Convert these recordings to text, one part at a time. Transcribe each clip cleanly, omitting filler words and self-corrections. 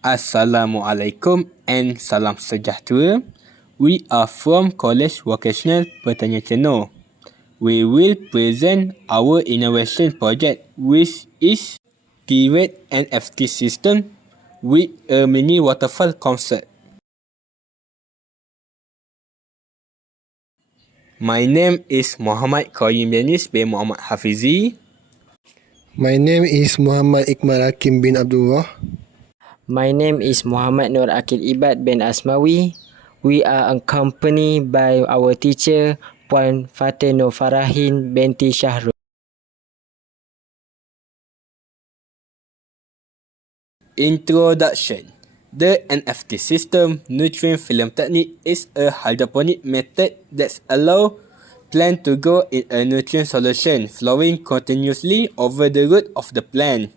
Assalamualaikum and salam sejahtera. We are from Kolej Vokasional Pertanian Chenor. We will present our innovation project, which is tiered NFT system with a mini waterfall concept. My name is Muhammad Qayyim Danish bin Muhammad Hafizi. My name is Muhammad Iqmal Hakim bin Abdullah. My name is Muhammad Nur Aqil Ibad bin Asmawi. We are accompanied by our teacher, Puan Fatin Nurfarahin Binti Sharun. Introduction. The NFT system nutrient film technique is a hydroponic method that allows plant to grow in a nutrient solution flowing continuously over the root of the plant.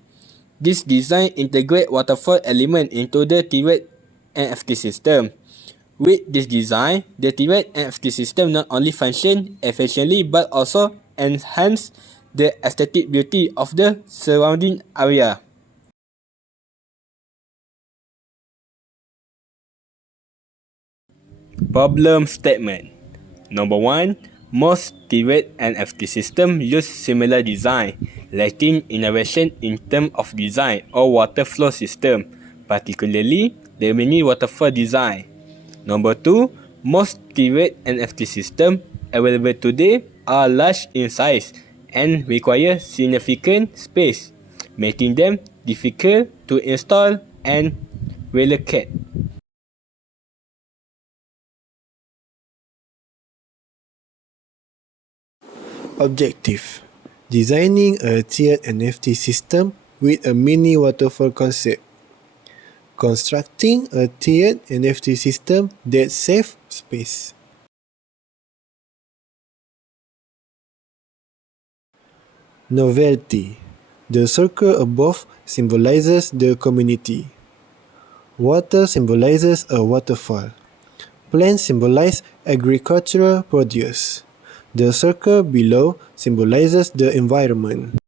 This design integrates waterfall element into the tiered NFT system. With this design, the tiered NFT system not only functions efficiently but also enhances the aesthetic beauty of the surrounding area. Problem statement. Number 1. Most tiered NFT systems use similar design, lacking innovation in terms of design or water flow system, particularly the mini waterfall design. Number 2. Most tiered NFT systems available today are large in size and require significant space, making them difficult to install and relocate. Objective: designing a tiered NFT system with a mini waterfall concept. Constructing a tiered NFT system that saves space. Novelty: the circle above symbolizes the community. Water symbolizes a waterfall. Plants symbolize agricultural produce. The circle below symbolizes the environment.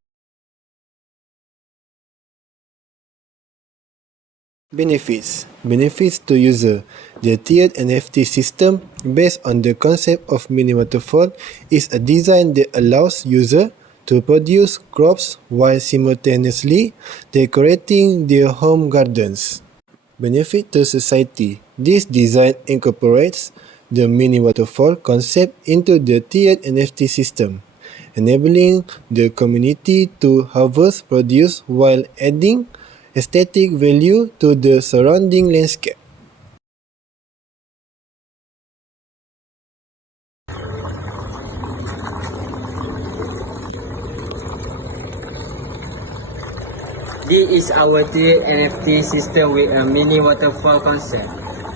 Benefits to user. The tiered NFT system, based on the concept of mini waterfall, is a design that allows user to produce crops while simultaneously decorating their home gardens. Benefit to society. This design incorporates the mini waterfall concept into the tiered NFT system, enabling the community to harvest produce while adding aesthetic value to the surrounding landscape. This is our tiered NFT system with a mini waterfall concept.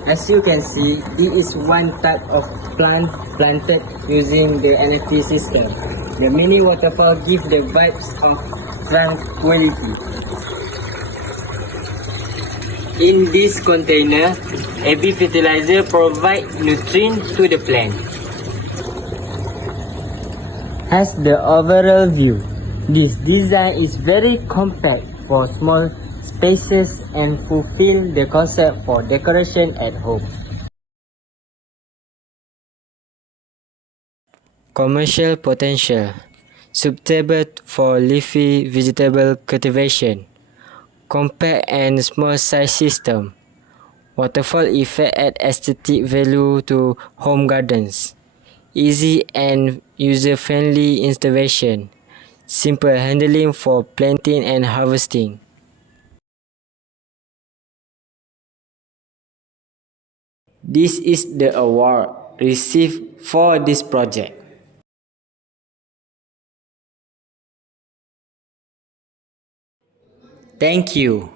As you can see, this is one type of plant planted using the NFT system. The mini waterfall gives the vibes of tranquility. In this container, every fertilizer provides nutrients to the plant. As the overall view, this design is very compact for small spaces and fulfill the concept for decoration at home. Commercial potential: suitable for leafy vegetable cultivation, compact and small size system, waterfall effect add aesthetic value to home gardens, easy and user-friendly installation, simple handling for planting and harvesting. This is the award received for this project. Thank you.